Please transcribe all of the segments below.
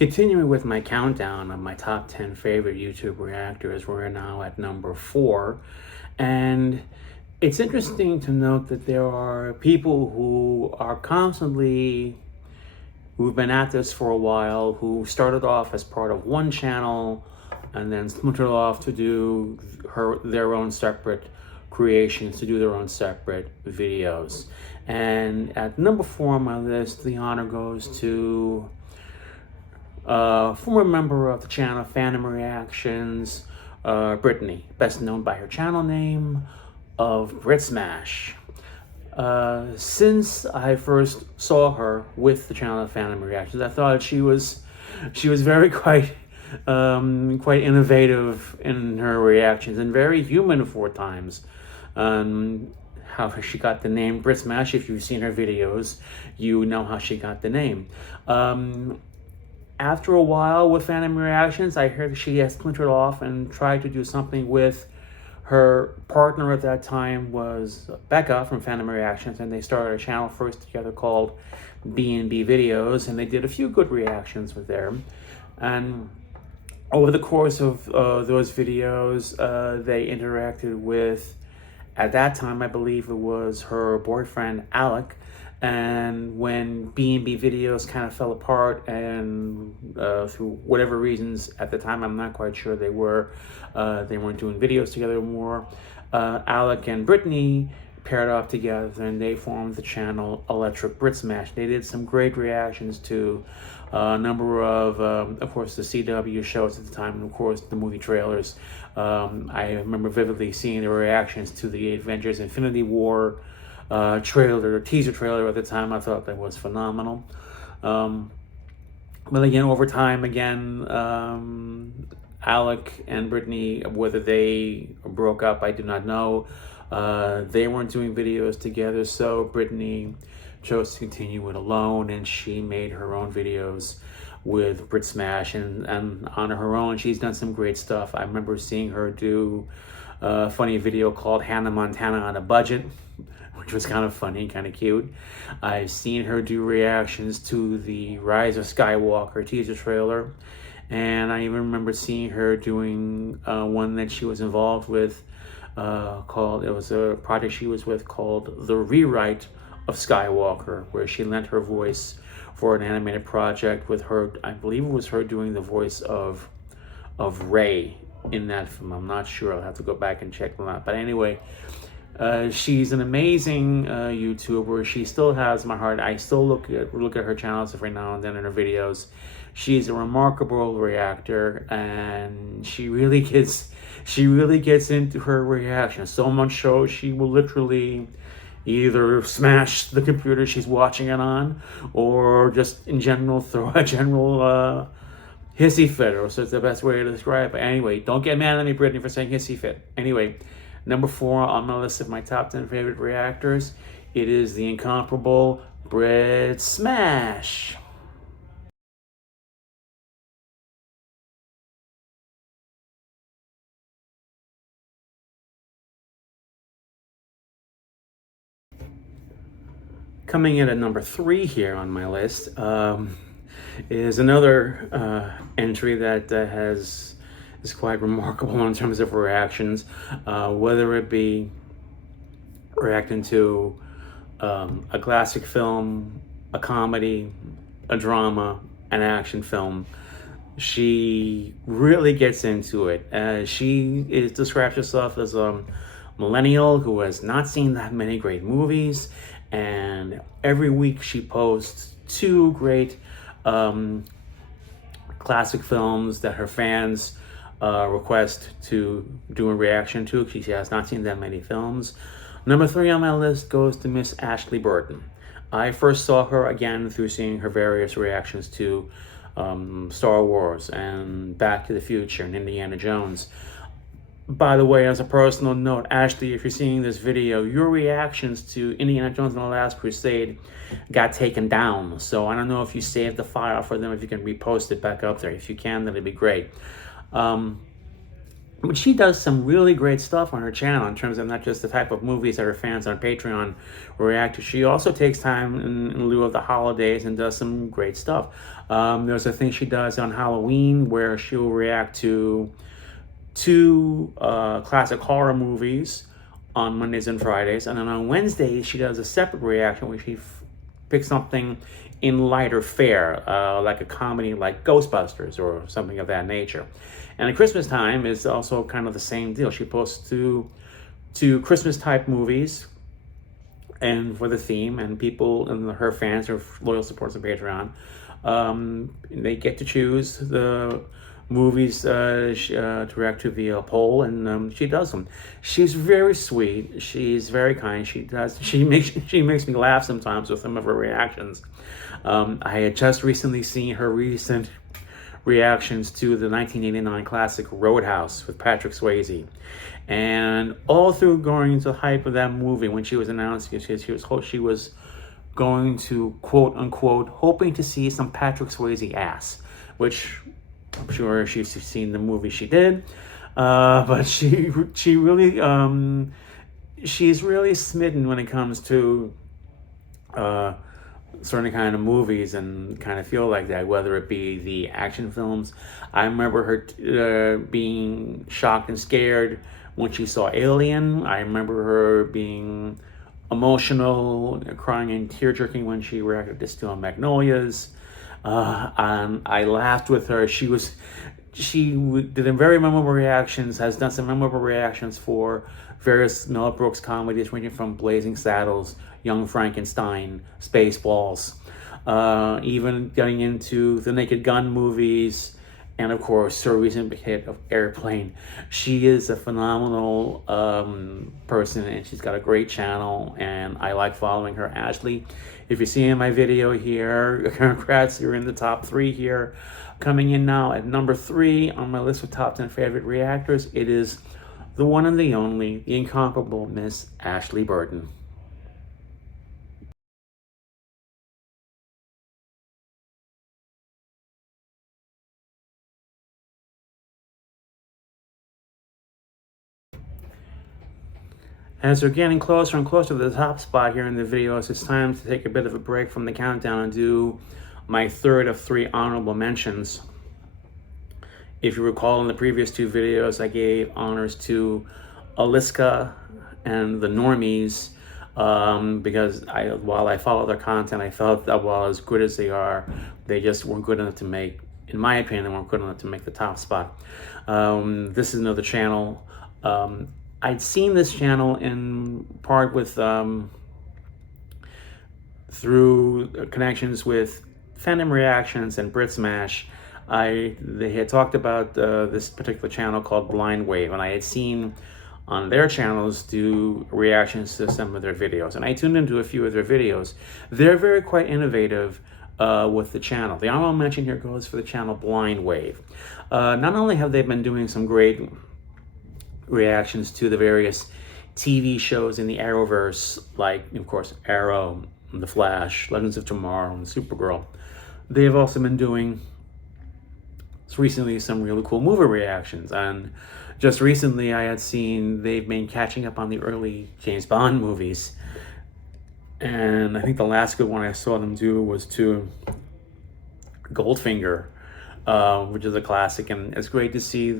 Continuing with my countdown of my top 10 favorite YouTube reactors, we're now at number 4. And it's interesting to note that there are people who are who've been at this for a while, who started off as part of one channel and then splintered off to do their own separate creations, to do their own separate videos. And at number 4 on my list, the honor goes to former member of the channel Phantom Reactions, Brittany, best known by her channel name of Brit Smash. Since I first saw her with the channel Phantom Reactions, I thought she was very quite innovative in her reactions and very human for times. How she got the name Brit Smash, if you've seen her videos, you know how she got the name. After a while with Phantom Reactions, I heard she has splintered off and tried to do something with her partner at that time was Becca from Phantom Reactions, and they started a channel first together called B&B Videos, and they did a few good reactions with them. And over the course of those videos, they interacted with, at that time, I believe it was her boyfriend, Alec. And when B&B Videos kind of fell apart, and through whatever reasons at the time, I'm not quite sure they weren't doing videos together anymore, Alec and Brittany paired off together and they formed the channel Electric Brit Smash. They did some great reactions to a number of course, the CW shows at the time, and of course, the movie trailers. I remember vividly seeing the reactions to the Avengers Infinity War teaser trailer at the time. I thought that was phenomenal. But again, over time, Alec and Brittany, whether they broke up, I do not know. They weren't doing videos together, so Brittany chose to continue it alone, and she made her own videos with Brit Smash, and on her own, she's done some great stuff. I remember seeing her do a funny video called Hannah Montana on a Budget, which was kind of funny, kind of cute. I've seen her do reactions to the Rise of Skywalker teaser trailer, and I even remember seeing her doing one that she was involved with it was a project she was with called The Rewrite of Skywalker, where she lent her voice for an animated project with her. I believe it was her doing the voice of Rey in that film. I'm not sure. I'll have to go back and check them out. But anyway, she's an amazing YouTuber. She still has my heart. I still look at her channels every now and then in her videos. She's a remarkable reactor, and she really gets into her reaction. So much so she will literally either smash the computer she's watching it on, or just in general throw a general hissy fit, or so it's the best way to describe it. Anyway, don't get mad at me, Brittany, for saying hissy fit. Anyway, number 4 on my list of my top 10 favorite reactors, it is the incomparable Brit Smash. Coming in at number 3 here on my list is another entry that is quite remarkable in terms of reactions, whether it be reacting to a classic film, a comedy, a drama, an action film. She really gets into it. She describes herself as a millennial who has not seen that many great movies, and every week she posts 2 great classic films that her fans request to do a reaction to. She has not seen that many films. Number 3 on my list goes to Miss Ashley Burton. I first saw her again through seeing her various reactions to Star Wars and Back to the Future and Indiana Jones. By the way, as a personal note, Ashley, if you're seeing this video, your reactions to Indiana Jones and the Last Crusade got taken down. So I don't know if you saved the file for them, if you can repost it back up there. If you can, that'd be great. But she does some really great stuff on her channel in terms of not just the type of movies that her fans on Patreon react to. She also takes time in lieu of the holidays and does some great stuff. There's a thing she does on Halloween where she'll react to two classic horror movies on Mondays and Fridays. And then on Wednesdays, she does a separate reaction where she picks something in lighter fare, like a comedy like Ghostbusters or something of that nature. And at Christmas time is also kind of the same deal. She posts two Christmas type movies and for the theme, and people and her fans or loyal supporters of Patreon, they get to choose the movies to react to via poll, and she does them. She's very sweet. She's very kind. She makes me laugh sometimes with some of her reactions. I had just recently seen her recent reactions to the 1989 classic Roadhouse with Patrick Swayze, and all through going into the hype of that movie, when she was announcing she was going to, quote unquote, hoping to see some Patrick Swayze ass, which I'm sure she's seen the movie she did, but she really she's really smitten when it comes to certain kind of movies and kind of feel like that, whether it be the action films. I remember her being shocked and scared when she saw Alien. I remember her being emotional, crying and tear-jerking when she reacted to Steel Magnolias. And I laughed with her. She did a very memorable reactions, has done some memorable reactions for various Mel Brooks comedies ranging from Blazing Saddles, Young Frankenstein, Spaceballs, even getting into the Naked Gun movies, and of course her recent hit of Airplane. She is a phenomenal person, and she's got a great channel, and I like following her. Ashley, if you're seeing my video here, congrats, you're in the top 3 here. Coming in now at number 3 on my list of top 10 favorite reactors, it is the one and the only, the incomparable Miss Ashley Burton. As we're getting closer and closer to the top spot here in the videos, it's time to take a bit of a break from the countdown and do my third of 3 honorable mentions. If you recall, in the previous 2 videos, I gave honors to Aliska and the Normies, because while I follow their content, I felt that while as good as they are, they just weren't good enough to make, in my opinion, they weren't good enough to make the top spot. This is another channel. I'd seen this channel in part with through connections with Fandom Reactions and Brit Smash. They had talked about this particular channel called Blind Wave, and I had seen on their channels do reactions to some of their videos, and I tuned into a few of their videos. They're very quite innovative with the channel. The honorable mention here goes for the channel Blind Wave. Not only have they been doing some great reactions to the various TV shows in the Arrowverse, like, of course, Arrow, The Flash, Legends of Tomorrow, and Supergirl, they've also been doing recently some really cool movie reactions. And just recently I had seen they've been catching up on the early James Bond movies, and I think the last good one I saw them do was to Goldfinger, which is a classic, and it's great to see.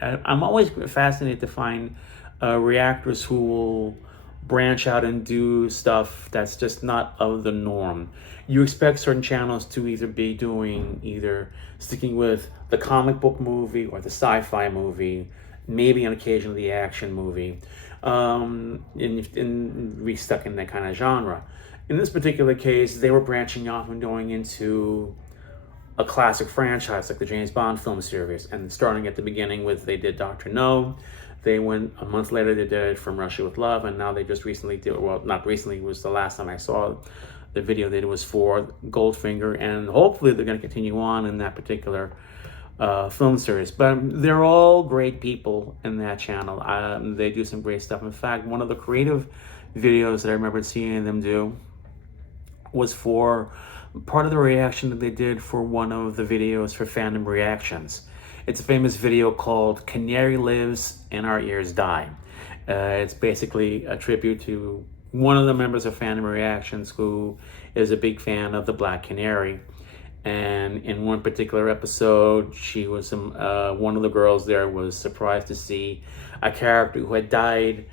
I'm always fascinated to find reactors who will branch out and do stuff that's just not of the norm. You expect certain channels to either be doing sticking with the comic book movie or the sci-fi movie, maybe on occasion the action movie, and be stuck in that kind of genre. In this particular case, they were branching off and going into a classic franchise like the James Bond film series, and starting at the beginning with, they did Dr. No, they went a month later, they did From Russia with Love, and now they just recently did, well, not recently, it was the last time I saw the video that it was for Goldfinger, and hopefully they're going to continue on in that particular film series. But they're all great people in that channel. They do some great stuff. In fact, one of the creative videos that I remember seeing them do was for part of the reaction that they did for one of the videos for Fandom Reactions. It's a famous video called Canary Lives and Our Ears Die. It's basically a tribute to one of the members of Fandom Reactions who is a big fan of the Black Canary. And in one particular episode, she was one of the girls there was surprised to see a character who had died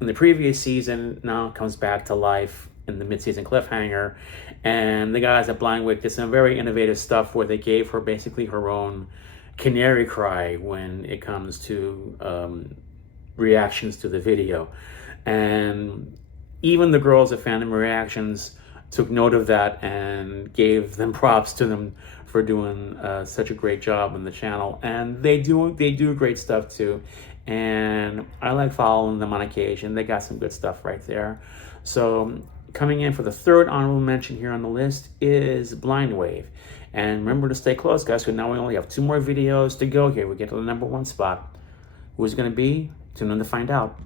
in the previous season now comes back to life in the mid-season cliffhanger. And the guys at Blindwick did some very innovative stuff where they gave her basically her own canary cry when it comes to reactions to the video. And even the girls at Fandom Reactions took note of that and gave them props to them for doing such a great job on the channel. And they do great stuff too. And I like following them on occasion. They got some good stuff right there. So coming in for the third honorable mention here on the list is Blind Wave. And remember to stay close, guys, because now we only have 2 more videos to go here. We get to the #1 spot. Who's it going to be? Tune in to find out.